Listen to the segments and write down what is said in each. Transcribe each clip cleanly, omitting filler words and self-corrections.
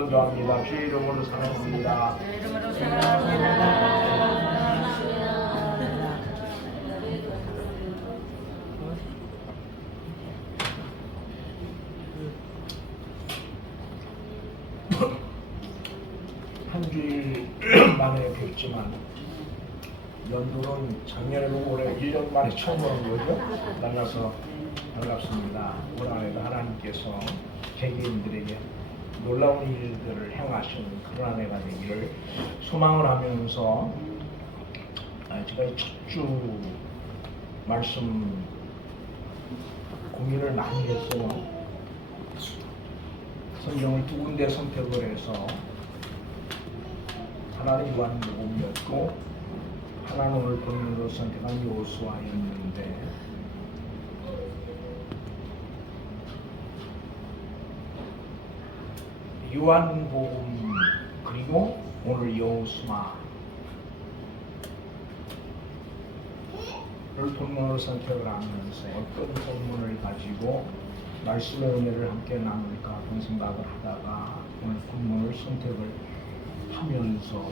건조합니다. 주의 이름으로 사랑합니다. 이름으로 사랑합니다. 한 주일 만에 뵙지만 연도는 작년에도 올해 1년 만에 처음 보는 거죠. 만나서 반갑습니다. 오늘 안에도 하나님께서 개개인들에게 놀라운 일들을 행하시는 그런 한 해가 되기를 소망을 하면서 제가 첫 주 말씀 고민을 많이 했어요. 성경을 두 군데 선택을 해서 하나는 요한복음이었고 하나는 오늘 본문으로 선택한 여호수아였는데 요한복음 그리고 오늘 여호수아를 본문으로 선택을 하면서 어떤 본문을 가지고 말씀의 은혜를 함께 나눌까 그런 생각을 하다가 오늘 본문을 선택을 하면서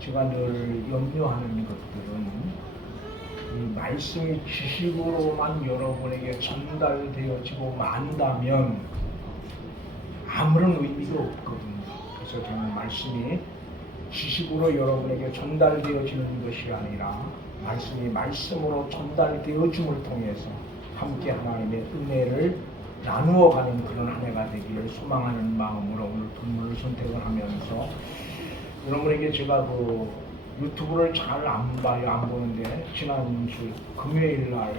제가 늘 염려하는 것들은 이 말씀이 지식으로만 여러분에게 전달되어지고 만다면 아무런 의미도 없거든요. 그래서 저는 말씀이 지식으로 여러분에게 전달되어지는 것이 아니라 말씀이 말씀으로 전달되어짐을 통해서 함께 하나님의 은혜를 나누어가는 그런 한 해가 되기를 소망하는 마음으로 오늘 본문을 선택을 하면서 여러분에게 제가 그 유튜브를 잘 안 봐요. 안 보는데 지난주 금요일 날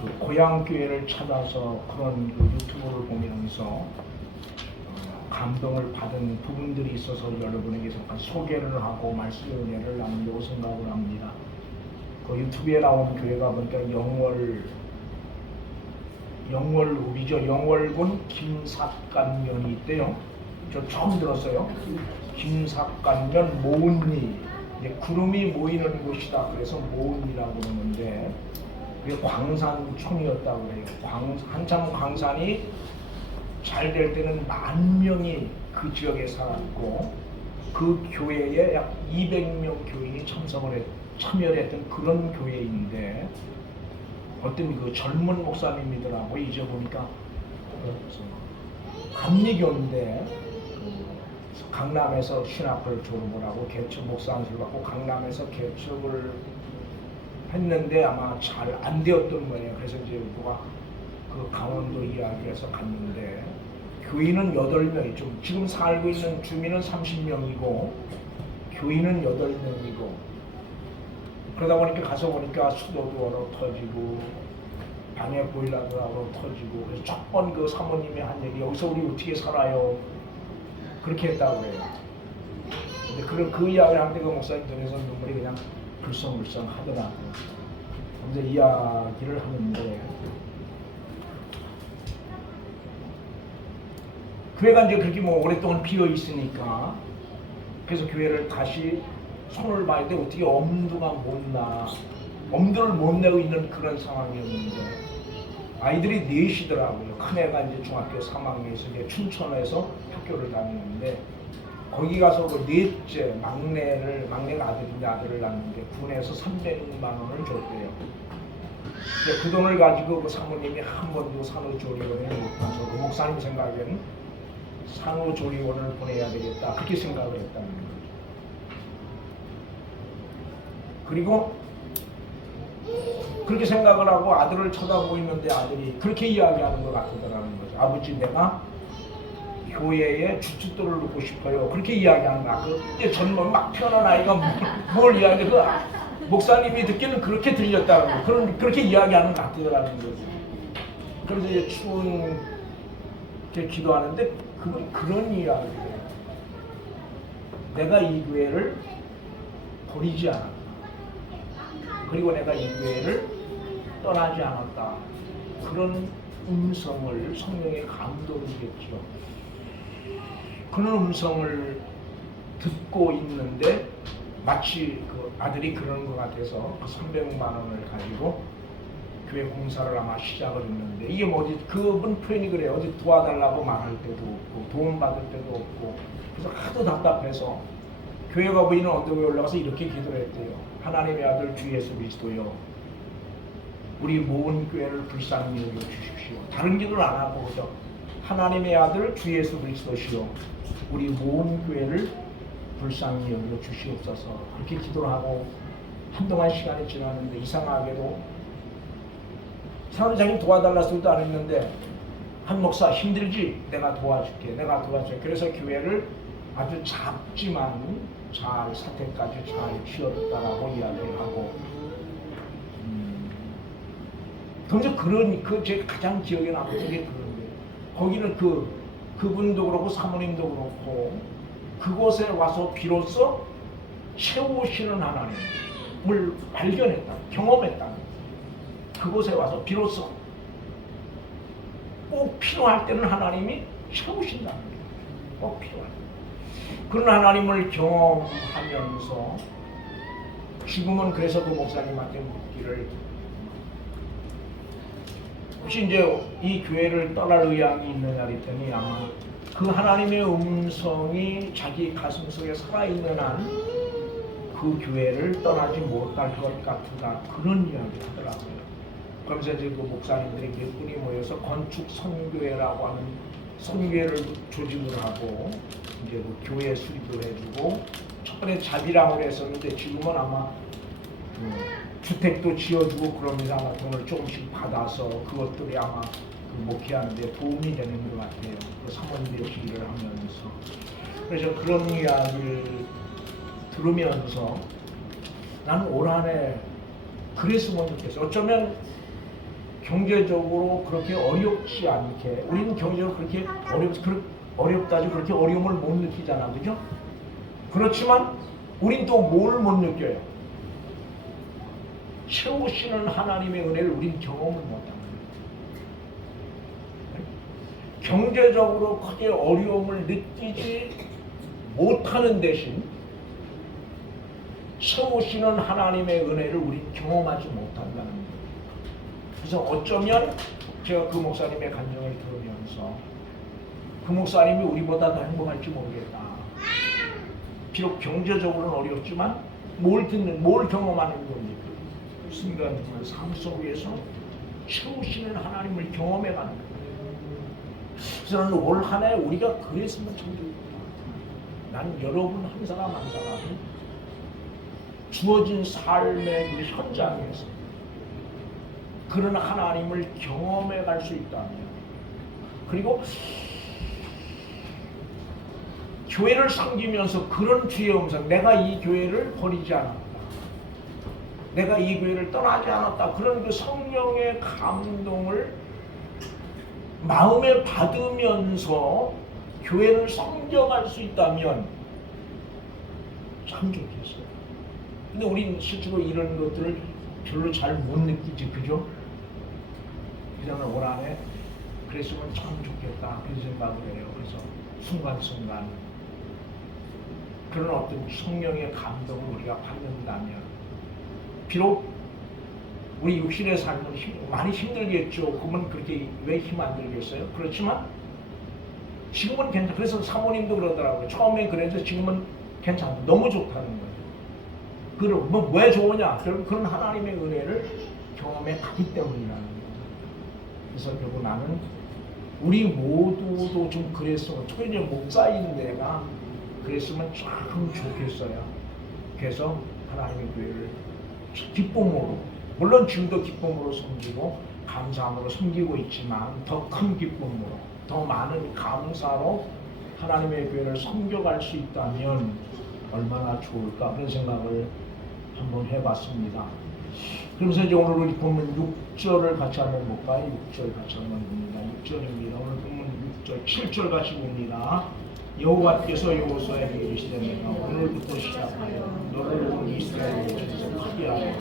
그 고향교회를 찾아서 그런 그 유튜브를 보면서 감동을 받은 부분들이 있어서 여러분에게 잠깐 소개를 하고 말씀의 은혜를 나누려고 생각을 합니다. 그 유튜브에 나온 교회가 보니까 영월읍이죠. 영월군 김삿간면이 있대요. 저 처음 들었어요. 김삿간면 모은리, 구름이 모이는 곳이다. 그래서 모은리라고 그러는데 그게 광산촌이었다고 해요. 한참 광산이 잘 될 때는 10,000명이 그 지역에 살았고 그 교회에 약 200명 교인이 참여를 했던 그런 교회인데 어떤 그 젊은 목사님이더라고. 이제 보니까 감리교인데 강남에서 신학을 졸업을 하고 개척 목사 안수를 받고 강남에서 개척을 했는데 아마 잘 안 되었던 거예요. 그래서 이제 누가 그 강원도 이야기해서 갔는데 교인은 8명이죠. 지금 살고 있는 주민은 30명이고 교인은 8명이고 그러다 보니까 가서 보니까 수도도 얼어 터지고 방에 보일러도 얼어 터지고 그래서 첫 번 그 사모님이 한 얘기 여기서 우리 어떻게 살아요? 그렇게 했다고 해요. 근데 그 이야기를 할 때 그 목사님 등에서 눈물이 그냥 불썽불썽 하더라고요. 이제 이야기를 하는데 교회가 이제 그렇게 뭐 오랫동안 비어 있으니까 그래서 교회를 다시 손을 봐야 돼. 어떻게 엄두가 못 나. 엄두를 못 내고 있는 그런 상황이었는데 아이들이 넷이더라고요. 큰애가 이제 중학교 3학년에서 이제 춘천에서 학교를 다니는데 거기 가서 그 넷째 막내가 아들을 낳는데 군에서 300만 원을 줬대요. 근데 그 돈을 가지고 그 사모님이 한 번도 산후조리원에 못 가서 그 목사님 생각에는 산후조리원을 보내야 되겠다 그렇게 생각을 했다는 거죠. 그리고 그렇게 생각을 하고 아들을 쳐다보고 있는데 아들이 그렇게 이야기하는 것 같더라는 거죠. 아버지 내가 교회에 주춧돌을 놓고 싶어요. 그렇게 이야기하는 거야. 그때 젊은 막 태어난 아이가 뭘 이야기해. 그 목사님이 듣기는 그렇게 들렸다는 거. 그렇게 이야기하는 것 같더라는 거죠. 그래서 이제 추운 게 기도하는데 그건 그런 이야기예요. 내가 이 교회를 버리지 않았다. 그리고 내가 이 교회를 떠나지 않았다. 그런 음성을 성령의 감동이겠죠. 그런 음성을 듣고 있는데 마치 그 아들이 그러는 것 같아서 그 300만 원을 가지고 교회 공사를 아마 시작을 했는데 이게 뭐지? 그분 표현이 그래요. 어디 도와달라고 말할 때도 없고 도움받을 때도 없고 그래서 하도 답답해서 교회가 보이는 언덕에 올라가서 이렇게 기도를 했대요. 하나님의 아들 주 예수 그리스도요, 우리 모은 교회를 불쌍히 여겨 주십시오. 다른 기도를 안 하고 그죠? 하나님의 아들 주 예수 그리스도시요, 우리 모은 교회를 불쌍히 여겨 주시옵소서. 그렇게 기도를 하고 한동안 시간이 지났는데 이상하게도 사람이 자기 도와달라 소리도 안 했는데 한 목사 힘들지? 내가 도와줄게. 내가 도와줄게. 그래서 교회를 아주 작지만 잘 사태까지 잘 치웠다라고 이야기를 하고 근데 제 가장 기억에 남는 게 그런 거예요. 거기는 그분도 그렇고 사모님도 그렇고 그곳에 와서 비로소 채우시는 하나님을 발견했다, 경험했다. 그곳에 와서 비로소 꼭 필요할 때는 하나님이 채우신다는 거예요. 꼭 필요할 때. 그런 하나님을 경험하면서 지금은 그래서 그 목사님한테 묻기를, 혹시 이제 이 교회를 떠날 의향이 있느냐 그랬더니 아마 그 하나님의 음성이 자기 가슴 속에 살아있는 한 그 교회를 떠나지 못할 것 같다, 그런 이야기를 하더라고요. 그러면서 이제 그 목사님들이 몇 분이 모여서 건축 선교회라고 하는 선교회를 조직을 하고 이제 그 교회 수립도 해주고 첫 번에 자비랑을 했었는데 지금은 아마 주택도 지어주고 그러면서 아마 돈을 조금씩 받아서 그것들이 아마 목회하는 데 도움이 되는 것 같아요. 그 사모님들의 기도를 하면서. 그래서 그런 이야기를 들으면서 나는 올 한 해 그랬으면 좋겠어. 어쩌면 경제적으로 그렇게 어렵지 않게, 우리는 경제적으로 그렇게 어렵다지 그렇게 어려움을 못 느끼잖아, 그죠? 그렇지만 우린 또 뭘 못 느껴요? 채우시는 하나님의 은혜를 우린 경험을 못합니다. 경제적으로 크게 어려움을 느끼지 못하는 대신 채우시는 하나님의 은혜를 우린 경험하지 못한다는 거예요. 그래서 어쩌면 제가 그 목사님의 간증을 들으면서 그 목사님이 우리보다 더 행복할지 모르겠다. 비록 경제적으로는 어렵지만 뭘 경험하는 겁니까? 순간 삶 속에서 채우시는 하나님을 경험해가는 거예요. 그래서 저는 올 한 해 우리가 그랬으면 참 좋겠다. 난 여러분 한 사람 한 사람이 주어진 삶의 그 현장에서 그런 하나님을 경험해 갈 수 있다면, 그리고 교회를 섬기면서 그런 주의 음성, 내가 이 교회를 버리지 않았다, 내가 이 교회를 떠나지 않았다, 그런 그 성령의 감동을 마음에 받으면서 교회를 섬겨갈 수 있다면 참 좋겠어요. 근데 우린 실제로 이런 것들을 별로 잘 못 느끼지, 그죠? 그냥 올 한 해 그랬으면 참 좋겠다, 그런 생각을 해요. 그래서 순간순간 그런 어떤 성령의 감동을 우리가 받는다면, 비록 우리 육신의 삶은 많이 힘들겠죠. 그러면 그렇게 왜 힘 안 들겠어요? 그렇지만 지금은 괜찮아. 그래서 사모님도 그러더라고요. 처음에 그래서 지금은 괜찮아, 너무 좋다는 거예요. 그럼 왜 좋으냐? 그런 하나님의 은혜를 경험해 가기 때문이라는 거예요. 그래서 결국 나는 우리 모두도 좀 그랬으면, 특히 이제 목사인 내가 그랬으면 참 좋겠어요. 그래서 하나님의 교회를 기쁨으로, 물론 지금도 기쁨으로 섬기고 감사함으로 섬기고 있지만 더 큰 기쁨으로, 더 많은 감사로 하나님의 교회를 섬겨갈 수 있다면 얼마나 좋을까, 그런 생각을 한번 해봤습니다. 그러면서 이제 오늘 우리 본문 6절을 같이 한번 볼까요? 6절 같이 한번 봅니다. 6절입니다. 오늘 본문 6절, 7절 같이 봅니다. 여호와께서 여호수아에게 이르시되 내가 오늘부터 시작하여 너를 온 이스라엘에 대해서 크게 하여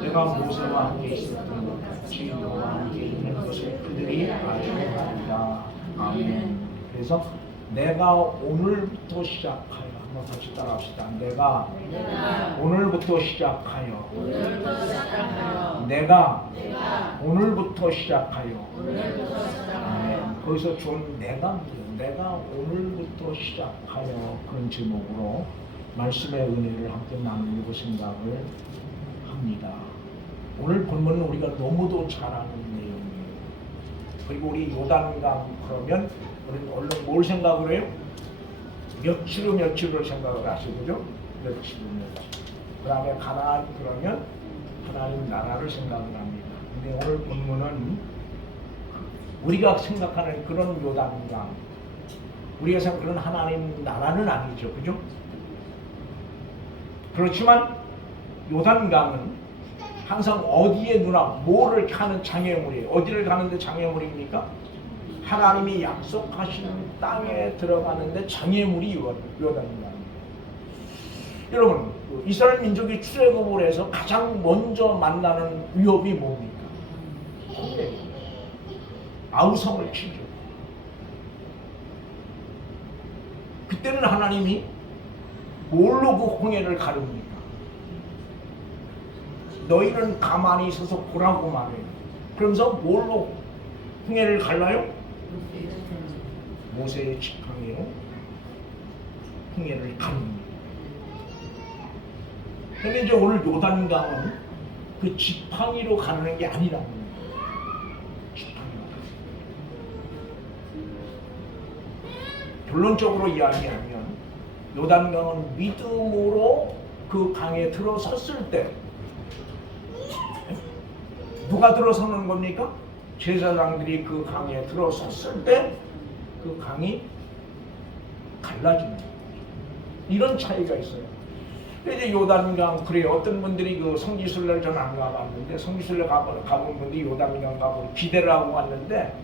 내가 모세와 함께 있었던 것 같이 너와 함께 있는 것을 그들이 알리라. 아멘. 그래서 내가 오늘부터 시작하여 한번 같이 따라합시다. 내가 내가 오늘부터 시작하여 오늘부터 시작하여 내가 내가 오늘부터 시작하여 오늘부터 시작하여 거기서 좀 내가 오늘부터 시작하여 그런 제목으로 말씀의 은혜를 함께 나누려고 생각을 합니다. 오늘 본문은 우리가 너무도 잘 아는 내용이에요. 그리고 우리 요단강 그러면 우리는 얼른 뭘 생각을 해요? 며칠을 생각을 하시죠, 그죠? 며칠. 그 다음에 가나안 그러면 하나님 나라를 생각을 합니다. 근데 오늘 본문은 우리가 생각하는 그런 요단강, 우리가 생각하는 하나님 나라는 아니죠, 그죠? 그렇지만 요단강은 항상 어디에 뭐를 가는 장애물이에요. 어디를 가는데 장애물입니까? 하나님이 약속하신 땅에 들어가는데 장애물이 요단강. 여러분, 이스라엘 민족이 출애굽을 해서 가장 먼저 만나는 위협이 뭡니까? 홍해예요. 아우성을 치죠. 그때는 하나님이 뭘로 그 홍해를 가릅니까? 너희는 가만히 있어서 보라고 말해요. 그러면서 뭘로 홍해를 갈라요? 모세의 지팡이로 홍해를 가릅니다. 그런데 이제 오늘 요단강은 그 지팡이로 가는 게 아니라고 합니다. 지팡이로. 결론적으로 이야기하면 요단강은 믿음으로 그 강에 들어섰을 때 누가 들어서는 겁니까? 제사장들이 그 강에 들어섰을 때 그 강이 갈라지는 거죠. 이런 차이가 있어요. 이제 요단강, 그래요. 어떤 분들이 그 성지순례를 전 안 가봤는데, 성지순례 가본 분들이 요단강 가고 기대를 하고 갔는데,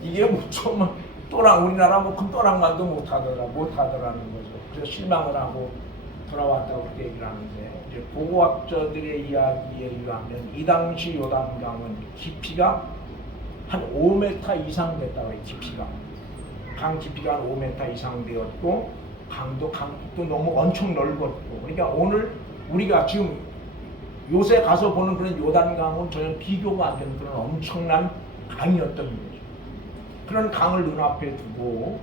이게 뭐 좀 우리나라 뭐 큰 또랑만도 못하더라는 거죠. 그래서 실망을 하고 돌아왔다고 그렇게 얘기를 하는데, 이제 고고학자들의 이야기에 의하면 이 당시 요단강은 깊이가 한 5m 이상 됐다고 해요. 깊이가. 강 깊이가 한 5m 이상 되었고, 강도 너무 엄청 넓었고, 그러니까 오늘 우리가 지금 요새 가서 보는 그런 요단강은 전혀 비교가 안 되는 그런 엄청난 강이었던 거죠. 그런 강을 눈앞에 두고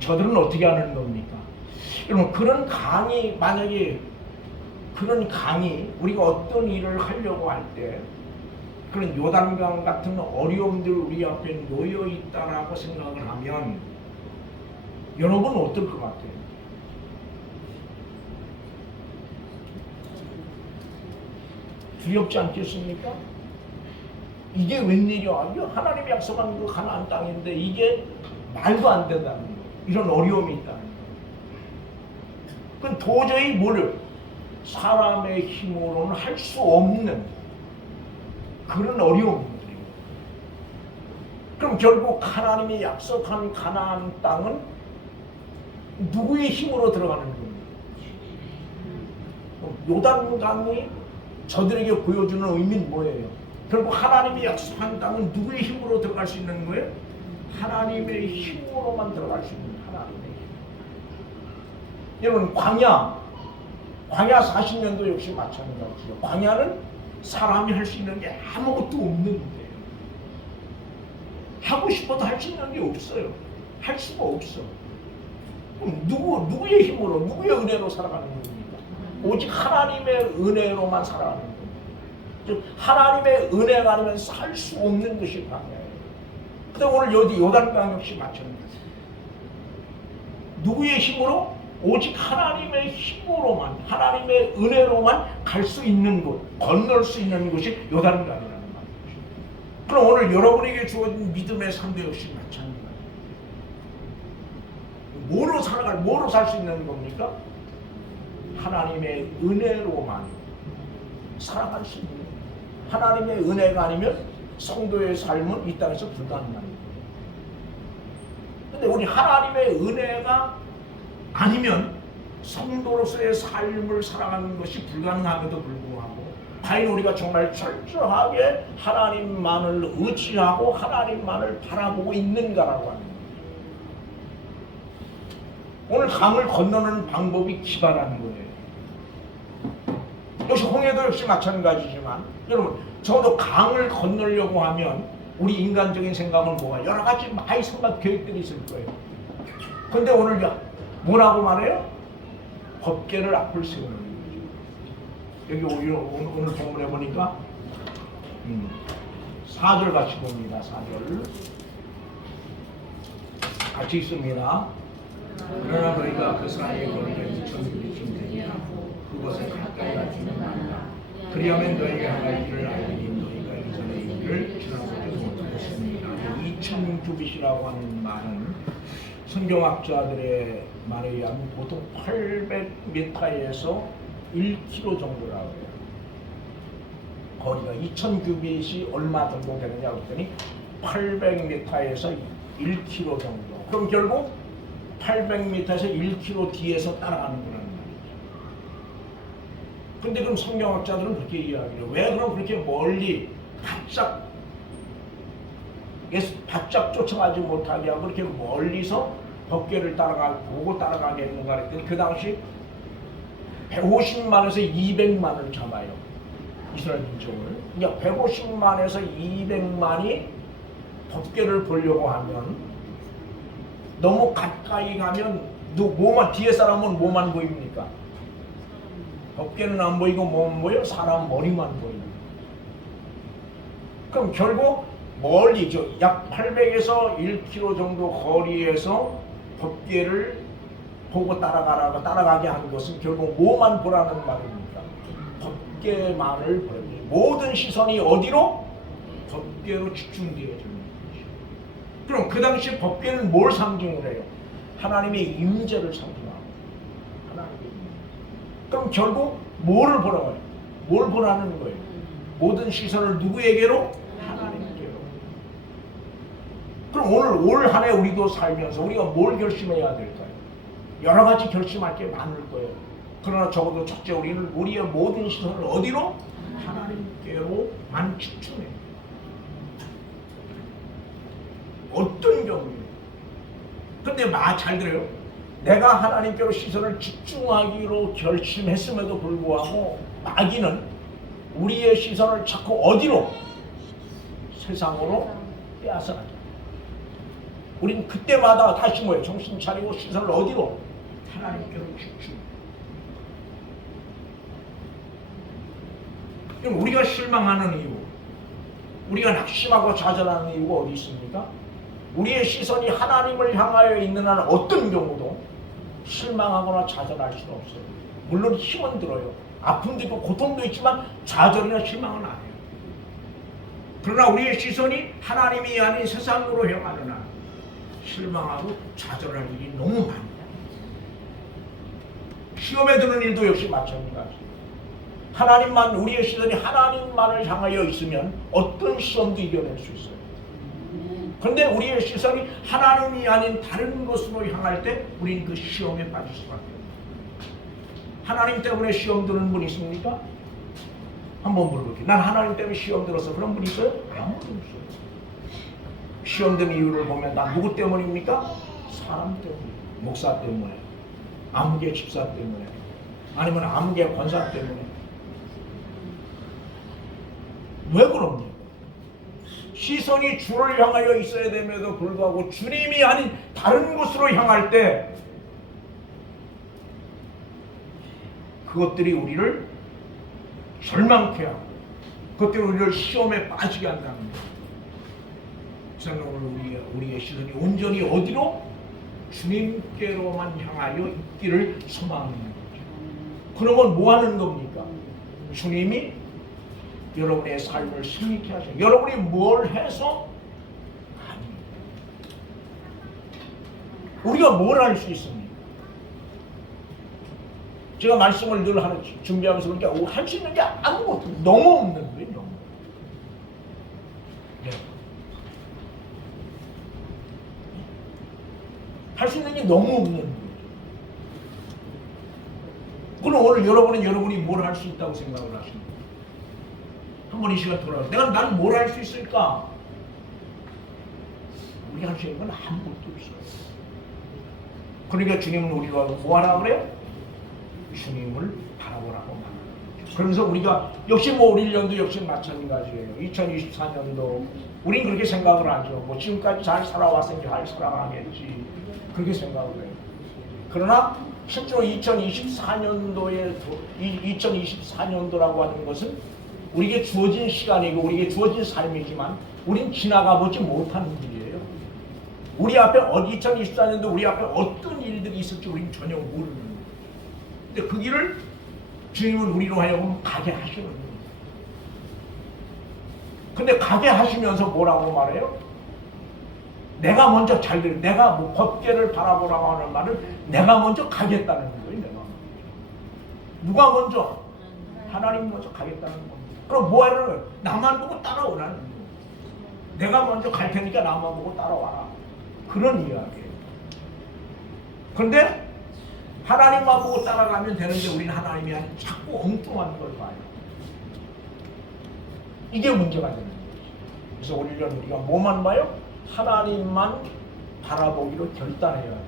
저들은 어떻게 하는 겁니까? 여러분, 그런 강이 만약에 우리가 어떤 일을 하려고 할 때 그런 요단강 같은 어려움들 우리 앞에 놓여 있다라고 생각을 하면 여러분은 어떨 것 같아요? 두렵지 않겠습니까? 이게 웬일이야? 이게 하나님이 약속한 그 가나안 땅인데 이게 말도 안 된다는 거예요. 이런 어려움이 있다는 거예요. 그건 도저히 사람의 힘으로는 할 수 없는 그런 어려움들이에요. 그럼 결국 하나님이 약속한 가나안 땅은 누구의 힘으로 들어가는 겁니까? 요단강이 저들에게 보여주는 의미는 뭐예요? 결국 하나님이 약속한 땅은 누구의 힘으로 들어갈 수 있는 거예요? 하나님의 힘으로만 들어갈 수 있는 하나님의 힘. 여러분, 광야 40년도 역시 마찬가지죠. 광야는 사람이 할 수 있는 게 아무것도 없는데 하고 싶어도 할 수 있는 게 없어요. 할 수가 없어. 그럼 누구의 힘으로, 누구의 은혜로 살아가는 겁니까? 오직 하나님의 은혜로만 살아가는 겁니다. 즉 하나님의 은혜가 아니면 살 수 없는 것이 광야예요. 근데 오늘 요단강 역시 마찬가지예요. 누구의 힘으로? 오직 하나님의 힘으로만, 하나님의 은혜로만 갈 수 있는 곳, 건널 수 있는 곳이 요단강이라는 말이죠. 그럼 오늘 여러분에게 주어진 믿음의 삶도 역시 마찬가지예요. 뭐로 살 수 있는 겁니까? 하나님의 은혜로만 살아갈 수 있는 거예요. 하나님의 은혜가 아니면 성도의 삶은 이 땅에서 불가능합니다. 근데 우리 하나님의 은혜가 아니면 성도로서의 삶을 살아가는 것이 불가능함에도 불구하고 과연 우리가 정말 철저하게 하나님만을 의지하고 하나님만을 바라보고 있는가라고 하는 거예요. 오늘 강을 건너는 방법이 기발한 거예요. 역시 홍해도 역시 마찬가지지만 여러분 적어도 강을 건너려고 하면 우리 인간적인 생각은 뭐가 여러 가지 많이 생각 계획들이 있을 거예요. 근데 오늘 뭐라고 말해요? 법계를 앞을 세우는 거죠. 여기 오늘 본문에 보니까 4절 같이 봅니다. 4절 같이 있습니다. 그러나 너희가 그 사이에 거리에 2,000그리쯤 되냐 그것에 가까이 가지는 말라. 그리하면 너희가 할 일을 알리니 너희가 이전의 일을 지나보지 못하였습니다. 2,000규빗이라고 하는 말은 성경학자들의 말에 의하면 보통 800m에서 1km 정도라고 해요. 거리가 2,000규빗이 얼마 정도 되느냐 그랬더니 800m에서 1km 정도. 그럼 결국 800m에서 1km 뒤에서 따라가는 거라는 말이죠. 근데 그럼 성경학자들은 그렇게 이야기해요. 왜 그럼 그렇게 멀리 바짝 쫓아가지 못하게 하고 그렇게 멀리서 법궤를 보고 따라가게 했는가 그랬더니 그 당시 150만에서 200만을 잡아요. 이스라엘 민족을. 그러니까 150만에서 200만이 법궤를 보려고 하면 너무 가까이 가면 뒤에 사람은 뭐만 보입니까? 법궤는 안 보이고 뭐만 보여? 사람 머리만 보입니다. 그럼 결국 멀리죠. 약 800에서 1km 정도 거리에서 법궤를 보고 따라가게 한 것은 결국 뭐만 보라는 말입니까? 법궤만을 보라는 거예요. 모든 시선이 어디로? 법궤로 집중되어지는 것이죠. 그럼 그 당시 법궤는 뭘 상징을 해요? 하나님의 임재를 상징하고 하나님의 임재. 그럼 결국 뭐를 보라고 해요? 뭘 보라는 거예요? 모든 시선을 누구에게로? 하나님께로. 그럼 오늘 올 한 해 우리도 살면서 우리가 뭘 결심해야 될까요? 여러 가지 결심할 게 많을 거예요. 그러나 적어도 첫째 우리의 모든 시선을 어디로? 하나님께로만 집중해요. 어떤 경우에요? 근데 잘 들어요. 내가 하나님께로 시선을 집중하기로 결심했음에도 불구하고 마귀는 우리의 시선을 자꾸 어디로? 세상으로 빼앗아가죠. 우린 그때마다 다시 정신 차리고 시선을 어디로? 하나님께로 집중. 그럼 우리가 실망하는 이유, 우리가 낙심하고 좌절하는 이유가 어디 있습니까? 우리의 시선이 하나님을 향하여 있는 한 어떤 경우도 실망하거나 좌절할 수는 없어요. 물론 힘은 들어요. 아픔도 있고 고통도 있지만 좌절이나 실망은 안 해요. 그러나 우리의 시선이 하나님이 아닌 세상으로 향하는 한 실망하고 좌절할 일이 너무 많아요. 시험에 드는 일도 역시 마찬가지예요. 우리의 시선이 하나님만을 향하여 있으면 어떤 시험도 이겨낼 수 있어요. 그런데 우리의 시선이 하나님이 아닌 다른 것으로 향할 때 우리는 그 시험에 빠질 수밖에 없어요. 하나님 때문에 시험 드는 분 있습니까? 한번 물어볼게요. 난 하나님 때문에 시험 들어서 그런 분 있어요? 아무도 없어요. 시험 든 이유를 보면 난 누구 때문입니까? 사람 때문에, 목사 때문에, 아무개 집사 때문에, 아니면 아무개 권사 때문에. 왜 그럽니까? 시선이 주를 향하여 있어야 됨에도 불구하고 주님이 아닌 다른 곳으로 향할 때 그것들이 우리를 절망케 하고 그것들이 우리를 시험에 빠지게 한다는 거예요. 그래서 오늘 우리의 시선이 온전히 어디로? 주님께로만 향하여 있기를 소망하는 거죠. 그러면 뭐 하는 겁니까? 주님이 여러분의 삶을 승리케 하셔요. 여러분이 뭘 해서? 아닙니다. 우리가 뭘 할 수 있습니까? 제가 말씀을 늘 준비하면서 그러니까 할 수 있는 게 아무것도 너무 없는 거예요. 너무. 네. 할 수 있는 게 너무 없는 거예요. 그럼 오늘 여러분이 뭘 할 수 있다고 생각을 하십니까? 한번 이 시간 돌아가. 나는 뭘 할 수 있을까? 우리 할 수 있는 건 아무것도 없어요. 그러니까 주님은 우리가 뭐 하라 그래요? 주님을 바라보라고 말해요. 그러면서 우리가 역시 뭐 우리 1년도 역시 마찬가지예요. 2024년도 우린 그렇게 생각을 하죠. 뭐 지금까지 잘 살아왔으니까 잘 살아가겠지. 그렇게 생각을 해요. 그러나 실제로 2024년도라고 하는 것은 우리에게 주어진 시간이고 우리에게 주어진 삶이지만 우린 지나가 보지 못하는 일이에요. 우리 앞에 2024년도 우리 앞에 어떤 일들이 있을지 우리는 전혀 모르는 거예요. 근데 그 길을 주님은 우리로 하여금 가게 하시는 거예요. 근데 가게 하시면서 뭐라고 말해요? 내가 먼저 잘 될, 내가 뭐 법계를 바라보라고 하는 말은 내가 먼저 가겠다는 거예요. 내가 누가 먼저? 하나님 먼저 가겠다는 겁니다. 그럼 뭐 하라는 거예요? 나만 보고 따라오라는 거예요. 내가 먼저 갈 테니까 나만 보고 따라와라. 그런 이야기예요. 그런데 하나님만 보고 따라가면 되는데 우리는 하나님이 자꾸 엉뚱한 걸 봐요. 이게 문제가 되는 거예요. 그래서 올 1년 우리가 뭐만 봐요? 하나님만 바라보기로 결단해야 돼요.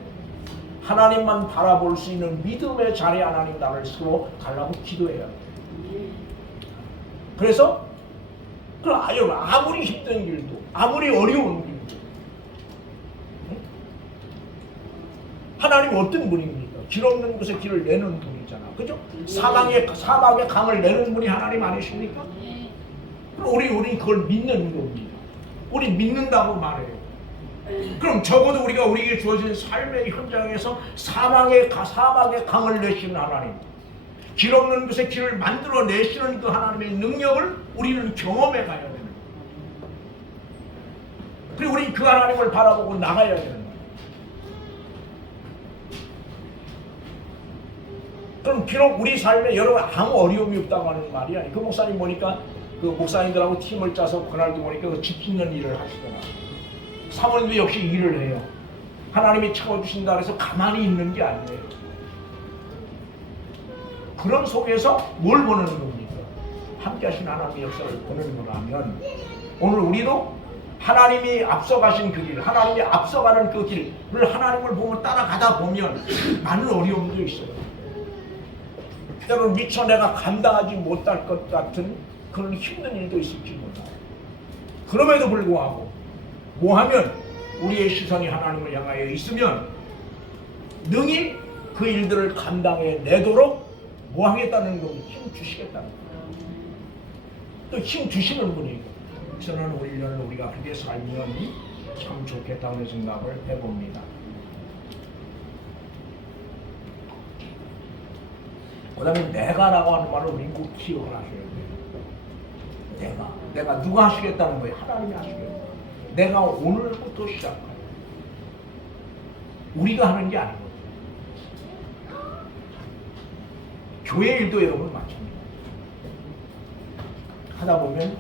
하나님만 바라볼 수 있는 믿음의 자리에 하나님 나를 서로 달라고 기도해야 돼요. 그래서 아무리 힘든 일도 아무리 어려운 일도 하나님 어떤 분입니까? 길 없는 곳에 길을 내는 분이잖아. 그죠? 사막의 강을 내는 분이 하나님 아니십니까? 우리 그걸 믿는 겁니다. 우리 믿는다고 말해요. 그럼 적어도 우리가 우리에게 주어진 삶의 현장에서 사막의 강을 내시는 하나님, 길 없는 곳에 길을 만들어 내시는 그 하나님의 능력을 우리는 경험해 가야 되는 거예요. 그리고 우리는 그 하나님을 바라보고 나가야 되는 거예요. 그럼 비록 우리 삶에 여러분 아무 어려움이 없다고 하는 말이 아니에요. 그 목사님 보니까 그 목사님들하고 팀을 짜서 그날도 보니까 그 집 짓는 일을 하시더라. 사모님도 역시 일을 해요. 하나님이 채워주신다 해서 가만히 있는 게 아니에요. 그런 속에서 뭘 보는 겁니까? 함께 하신 하나님의 역사를 보는 거라면 오늘 우리도 하나님이 앞서가신 그 길, 하나님이 앞서가는 그 길을 하나님을 보고 따라가다 보면 많은 어려움도 있어요. 때로는 미처 내가 감당하지 못할 것 같은 그런 힘든 일도 있을지 몰라요. 그럼에도 불구하고 뭐 하면 우리의 시선이 하나님을 향하여 있으면 능히 그 일들을 감당해 내도록 뭐 하겠다는 겁니다. 힘 주시겠다는 거예요. 또 힘 주시는 분이고 저는 우리 1년을 우리가 그렇게 살면 참 좋겠다는 생각을 해봅니다. 그 다음에 내가라고 하는 말을 우리는 꼭 기억을 하셔야 돼요. 내가 누가 하시겠다는 거예요? 하나님이 하시겠다. 내가 오늘부터 시작해요. 우리가 하는 게 아니거든요. 교회 일도 여러분 마찬가지입니다. 하다 보면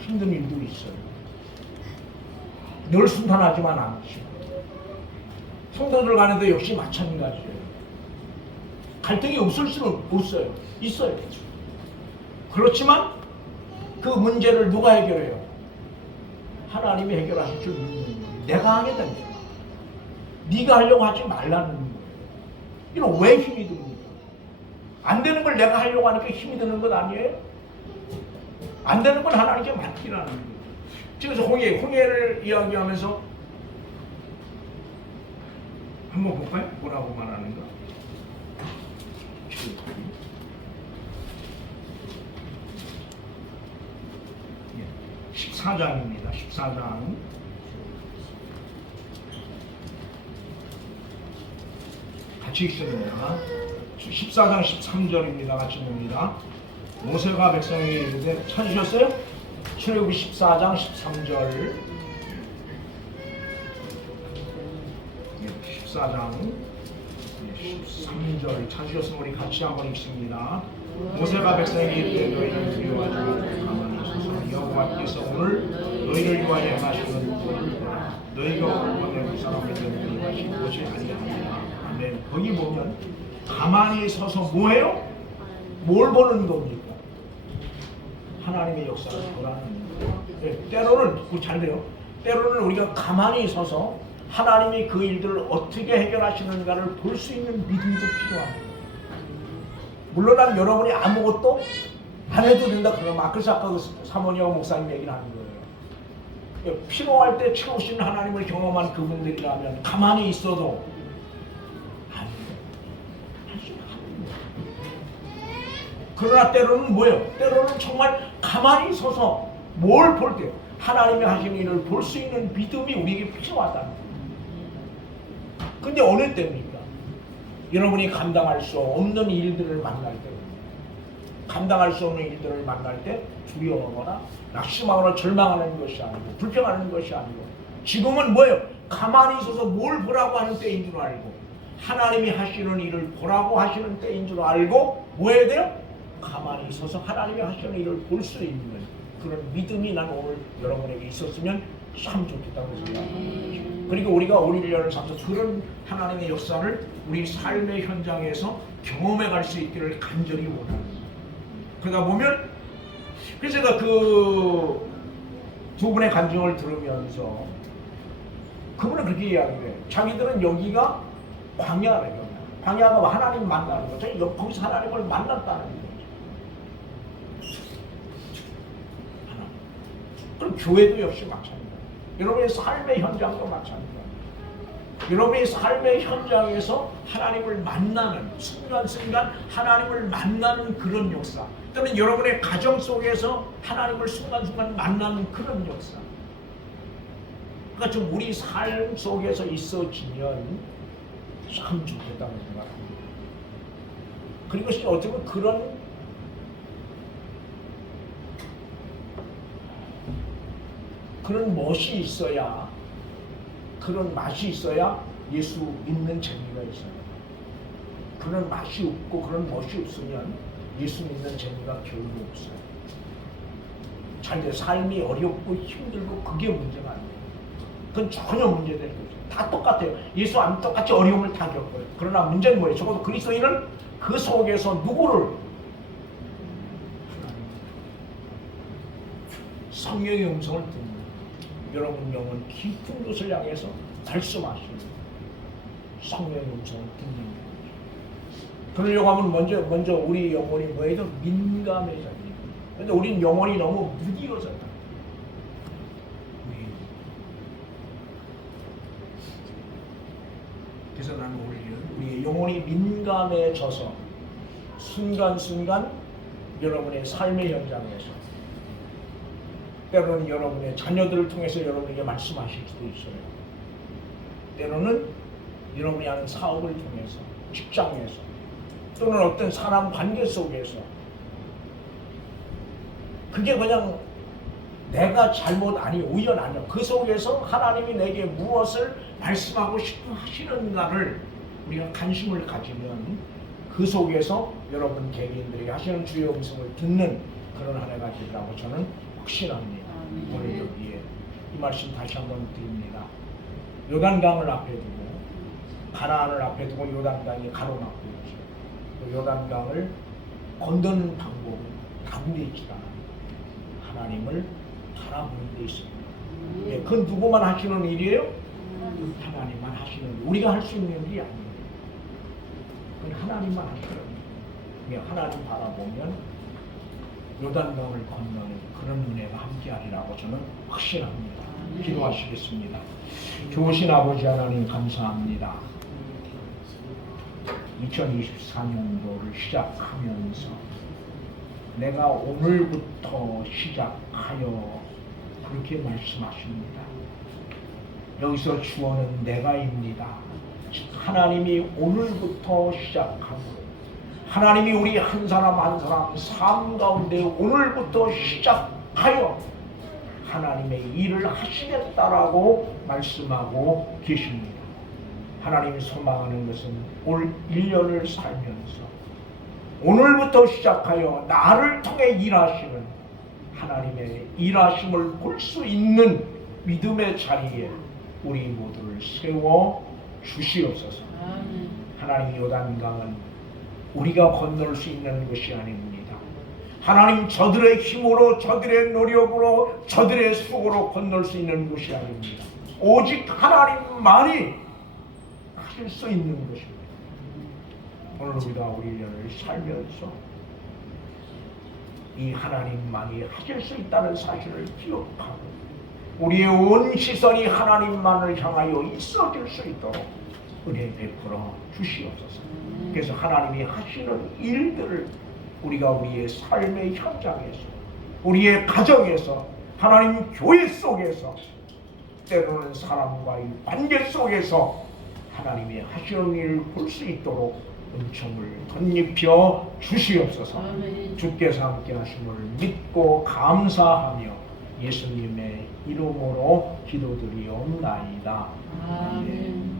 힘든 일도 있어요. 늘 순탄하지만 않죠. 성도들 간에도 역시 마찬가지예요. 갈등이 없을 수는 없어요. 있어요. 그렇지만 그 문제를 누가 해결해요? 하나님이 해결하실 줄 믿는 거예요. 내가 하겠다는 거예요. 네가 하려고 하지 말라는 거예요. 이건 왜 힘이 듭니까? 안 되는 걸 내가 하려고 하니까 힘이 드는 것 아니에요? 안 되는 건 하나님께 맡기라는 거예요. 그래서 홍해를 이야기하면서 한번 볼까요? 뭐라고 말하는가? 14장입니다. 14장. 같이 읽습니다. 14장 13절입니다. 같이 봅니다. 모세가 백성에게 이르되 찾으셨어요? 출애굽기 14장 13절. 14장 13절 찾으셨으면 우리 같이 한번 읽습니다. 모세가 백성에게 이르되 너희는 두려워하지 가만히 있어서 여호와께서 오늘 너희를 위하여 행하시는 것을 너희가 구원의 사람에게 행하신 것이 아니하니라. 아멘. 거기 보면 가만히 서서 뭐해요? 뭘 보는 겁니까? 하나님의 역사를 보라는 거예요. 네, 때로는 잘 돼요. 때로는 우리가 가만히 서서 하나님이 그 일들을 어떻게 해결하시는가를 볼 수 있는 믿음도 필요합니다. 물론 여러분이 아무것도 안 해도 된다 그러면 그래서 아까 그 사모님하고 목사님 얘기를 하는 거예요. 필요할 때 채우시는 하나님을 경험한 그분들이라면 가만히 있어도 안 돼요. 할 수는 없는 거예요. 그러나 때로는 뭐예요? 때로는 정말 가만히 서서 뭘 볼 때 하나님이 하시는 일을 볼 수 있는 믿음이 우리에게 필요하다는 거예요. 근데 어느 때입니까? 여러분이 감당할 수 없는 일들을 만날 때, 감당할 수 없는 일들을 만날 때 두려워하거나 낙심하거나 절망하는 것이 아니고 불평하는 것이 아니고 지금은 뭐예요? 가만히 있어서 뭘 보라고 하는 때인 줄 알고 하나님이 하시는 일을 보라고 하시는 때인 줄 알고 뭐 해야 돼요? 가만히 있어서 하나님이 하시는 일을 볼 수 있는 그런 믿음이 난 오늘 여러분에게 있었으면 참 좋겠다고 생각합니다. 그리고 우리가 올 1년을 살면서 그런 하나님의 역사를 우리 삶의 현장에서 경험해 갈 수 있기를 간절히 원합니다. 그러다 보면 그래서 제가 그 두 분의 간증을 들으면서 그분은 그렇게 이야기해요. 자기들은 여기가 광야래요. 광야가 하나님 만나는 거죠. 거기서 하나님을 만났다는 거죠. 그럼 교회도 역시 마찬가지입니다. 여러분의 삶의 현장도 마찬가지입니다. 여러분의 삶의 현장에서 하나님을 만나는 순간순간 하나님을 만나는 그런 역사, 또는 여러분의 가정 속에서 하나님을 순간순간 만나는 그런 역사, 그러니까 좀 우리 삶 속에서 있어지면 참 좋겠다고 생각합니다. 그리고 어떻게 보면 그런 멋이 있어야, 그런 맛이 있어야 예수 믿는 재미가 있어요. 그런 맛이 없고 그런 멋이 없으면 예수 믿는 재미가 별로 없어요. 자기의 삶이 어렵고 힘들고 그게 문제가 아니에요. 그건 전혀 문제될 게 없어요. 다 똑같아요. 예수 안 똑같이 어려움을 다 겪어요. 그러나 문제는 뭐예요? 적어도 그리스도인은 그 속에서 누구를? 성령의 음성을 듣는, 여러분 영혼 깊은 곳을 향해서 말씀하시는 성령의 음성을 듣는 거죠. 그러려고 하면 먼저 우리 영혼이 뭐에도 민감해져야 돼요. 그런데 우린 영혼이 너무 무디어졌다. 그래서 나는 우리의 영혼이 민감해져서 순간순간 여러분의 삶의 현장에서, 때로는 여러분의 자녀들을 통해서 여러분에게 말씀하실 수도 있어요. 때로는 여러분이 하는 사업을 통해서, 직장에서, 또는 어떤 사람 관계 속에서, 그게 그냥 내가 잘못 아니 우연 아니야. 그 속에서 하나님이 내게 무엇을 말씀하고 싶어 하시는가를 우리가 관심을 가지면 그 속에서 여러분 개개인들에게 하시는 주의 음성을 듣는 그런 한 해가 되리라고 저는 확신합니다. 오늘 여기에 이 말씀 다시 한번 드립니다. 요단강을 앞에 두고 가나안을 앞에 두고 요단강이 가로막고 있죠. 그 요단강을 건너는 방법은 다군데 있지 않아요. 하나님을 바라보는 데 있습니다. 예, 그건 누구만 하시는 일이에요? 하나님만 하시는 일. 우리가 할 수 있는 일이 아니에요. 그건 하나님만 하시는 일. 하나님 바라보면 요단강을 건너는 그런 은혜가 함께하리라고 저는 확신합니다. 기도하시겠습니다. 좋으신 아버지 하나님 감사합니다. 2024년도를 시작하면서 내가 오늘부터 시작하여 그렇게 말씀하십니다. 여기서 주어는 내가입니다. 하나님이 오늘부터 시작하고 하나님이 우리 한 사람 한 사람 삶 가운데 오늘부터 시작하여 하나님의 일을 하시겠다라고 말씀하고 계십니다. 하나님이 소망하는 것은 올 1년을 살면서 오늘부터 시작하여 나를 통해 일하시는 하나님의 일하심을 볼 수 있는 믿음의 자리에 우리 모두를 세워 주시옵소서. 하나님 요단강은 우리가 건널 수 있는 것이 아닙니다. 하나님 저들의 힘으로 저들의 노력으로 저들의 수고로 건널 수 있는 것이 아닙니다. 오직 하나님만이 하실 수 있는 것입니다. 오늘 우리가 우리 인연을 살면서 이 하나님만이 하실 수 있다는 사실을 기억하고 우리의 온 시선이 하나님만을 향하여 있어질 수 있도록 은혜 베풀어 주시옵소서. 그래서 하나님이 하시는 일들을 우리가 우리의 삶의 현장에서, 우리의 가정에서, 하나님 교회 속에서, 때로는 사람과의 관계 속에서 하나님이 하시는 일을 볼 수 있도록 은총을 덧입혀 주시옵소서. 주께서 함께 하심을 믿고 감사하며 예수님의 이름으로 기도드리옵나이다. 아멘.